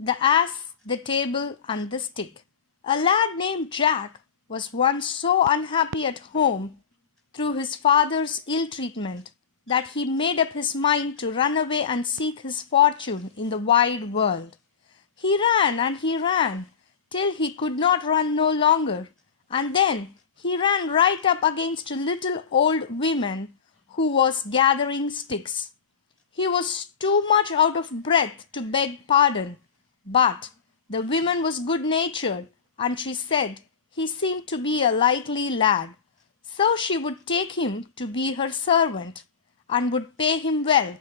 The Ass, the Table, and the Stick. A lad named Jack was once so unhappy at home through his father's ill treatment that he made up his mind to run away and seek his fortune in the wide world. He ran and he ran till he could not run no longer, and then he ran right up against a little old woman who was gathering sticks. He was too much out of breath to beg pardon, but the woman was good-natured, and she said he seemed to be a likely lad, so she would take him to be her servant, and would pay him well.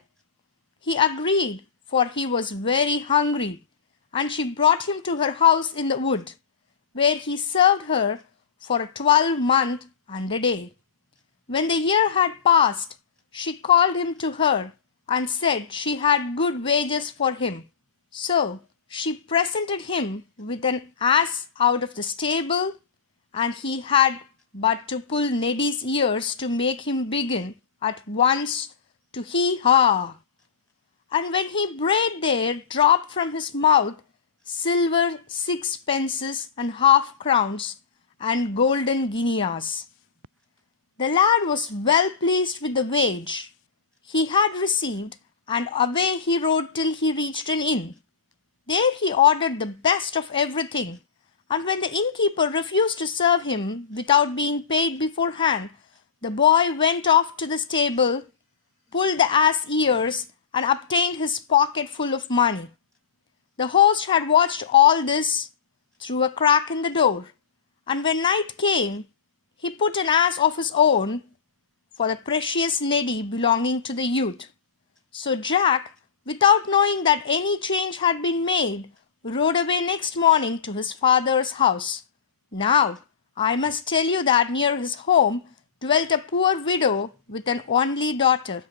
He agreed, for he was very hungry, and she brought him to her house in the wood, where he served her for a 12-month and a day. When the year had passed, she called him to her, and said she had good wages for him. So she presented him with an ass out of the stable, and he had but to pull Neddy's ears to make him begin at once to hee-haw. And when he brayed there dropped from his mouth silver sixpences and half-crowns and golden guineas. The lad was well pleased with the wage he had received, and away he rode till he reached an inn. There he ordered the best of everything, and when the innkeeper refused to serve him without being paid beforehand, the boy went off to the stable, pulled the ass ears, and obtained his pocket full of money. The host had watched all this through a crack in the door, and when night came, he put an ass of his own for the precious Neddy belonging to the youth. So Jack, without knowing that any change had been made, rode away next morning to his father's house. Now, I must tell you that near his home dwelt a poor widow with an only daughter.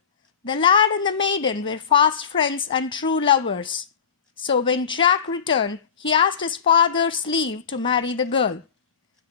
The lad and the maiden were fast friends and true lovers. So when Jack returned, he asked his father's leave to marry the girl.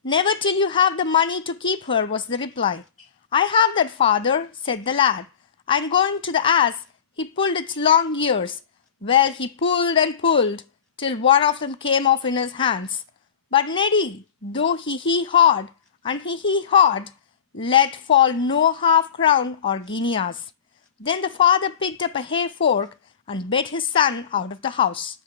"Never till you have the money to keep her," was the reply. "I have that, father," said the lad. "I am going to the ass." He pulled its long ears. Well, he pulled and pulled till one of them came off in his hands. But Neddy, though he hee-hawed and he hee-hawed, let fall no half-crown or guineas. Then the father picked up a hay-fork and bed his son out of the house.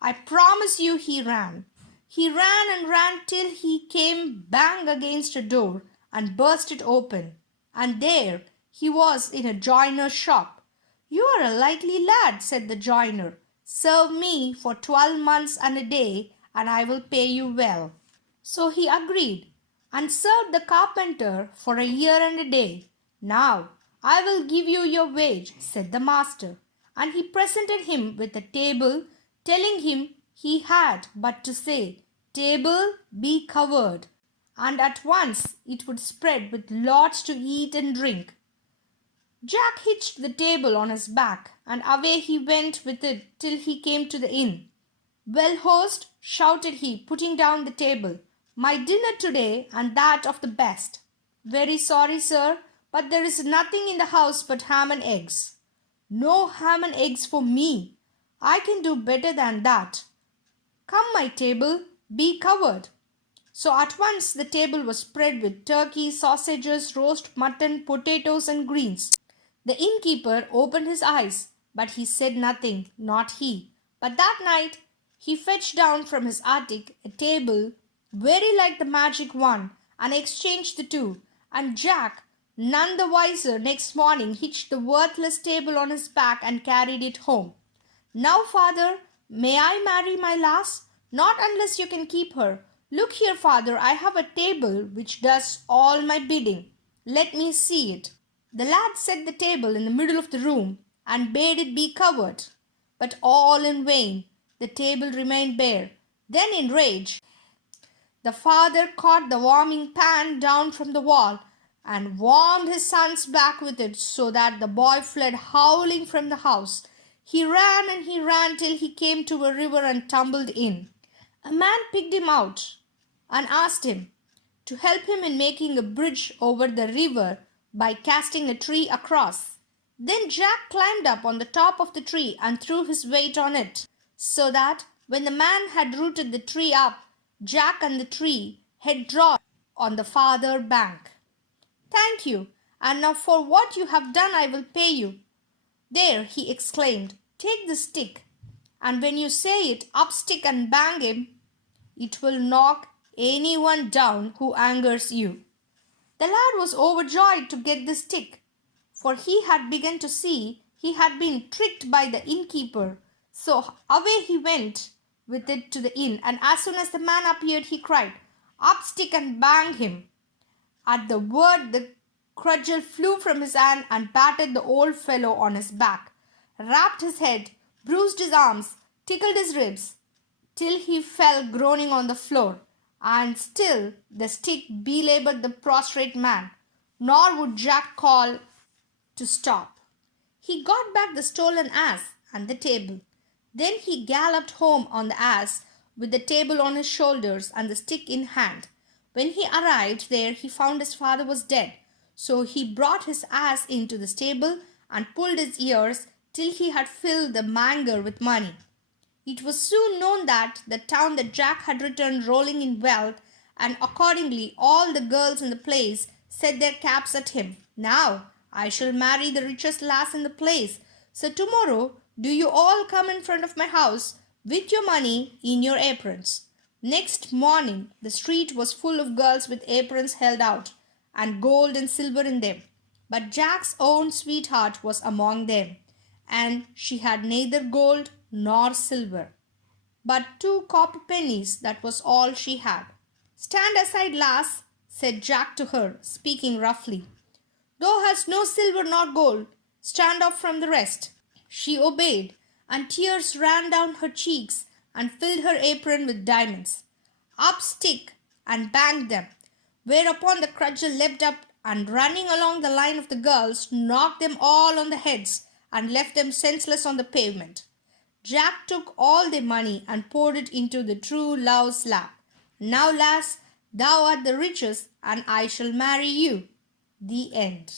I promise you he ran. He ran and ran till he came bang against a door and burst it open. And there he was in a joiner's shop. "You are a likely lad," said the joiner. "Serve me for 12 months and a day, and I will pay you well." So he agreed, and served the carpenter for a year and a day. "Now I will give you your wage," said the master, and he presented him with a table, telling him he had but to say, "Table, be covered," and at once it would spread with lots to eat and drink. Jack hitched the table on his back, and away he went with it till he came to the inn. "Well, host," shouted he, putting down the table, "my dinner today, and that of the best." "Very sorry, sir, but there is nothing in the house but ham and eggs." "No ham and eggs for me. I can do better than that. Come, my table, be covered." So at once the table was spread with turkey, sausages, roast mutton, potatoes, and greens. The innkeeper opened his eyes, but he said nothing, not he. But that night he fetched down from his attic a table very like the magic one, and exchanged the two, and Jack, none the wiser, next morning hitched the worthless table on his back and carried it home. "Now, father, may I marry my lass?" "Not unless you can keep her." "Look here, father, I have a table which does all my bidding. Let me see it." The lad set the table in the middle of the room and bade it be covered. But all in vain. The table remained bare. Then in rage, the father caught the warming pan down from the wall and warmed his son's back with it, so that the boy fled howling from the house. He ran and he ran till he came to a river and tumbled in. A man picked him out and asked him to help him in making a bridge over the river by casting a tree across. Then Jack climbed up on the top of the tree and threw his weight on it, so that When the man had rooted the tree up, Jack and the tree had dropped on the farther bank. "Thank you, and now for what you have done I will pay you." "There," he exclaimed, "take the stick, and when you say it, up stick and bang him. It will knock anyone down who angers you." The lad was overjoyed to get the stick, for he had begun to see he had been tricked by the innkeeper. So away he went with it to the inn, and as soon as the man appeared, he cried, "Up stick and bang him." At the word, the cudgel flew from his hand and battered the old fellow on his back, rapped his head, bruised his arms, tickled his ribs, till he fell groaning on the floor. And still the stick belabored the prostrate man, nor would Jack call to stop. He got back the stolen ass and the table. Then he galloped home on the ass, with the table on his shoulders and the stick in hand. When he arrived there, he found his father was dead. So he brought his ass into the stable and pulled his ears till he had filled the manger with money. It was soon known that Jack had returned rolling in wealth, and accordingly all the girls in the place set their caps at him. "Now I shall marry the richest lass in the place, so tomorrow do you all come in front of my house with your money in your aprons." Next morning the street was full of girls with aprons held out, and gold and silver in them. But Jack's own sweetheart was among them, and she had neither gold nor silver, but 2 copper pennies, that was all she had. "Stand aside, lass," said Jack to her, speaking roughly. "Thou hast no silver nor gold. Stand off from the rest." She obeyed, and tears ran down her cheeks and filled her apron with diamonds. Up stick and banged them, whereupon the cudgel leapt up and, running along the line of the girls, knocked them all on the heads and left them senseless on the pavement. Jack took all their money and poured it into the true love's lap. "Now, lass, thou art the richest, and I shall marry you." The end.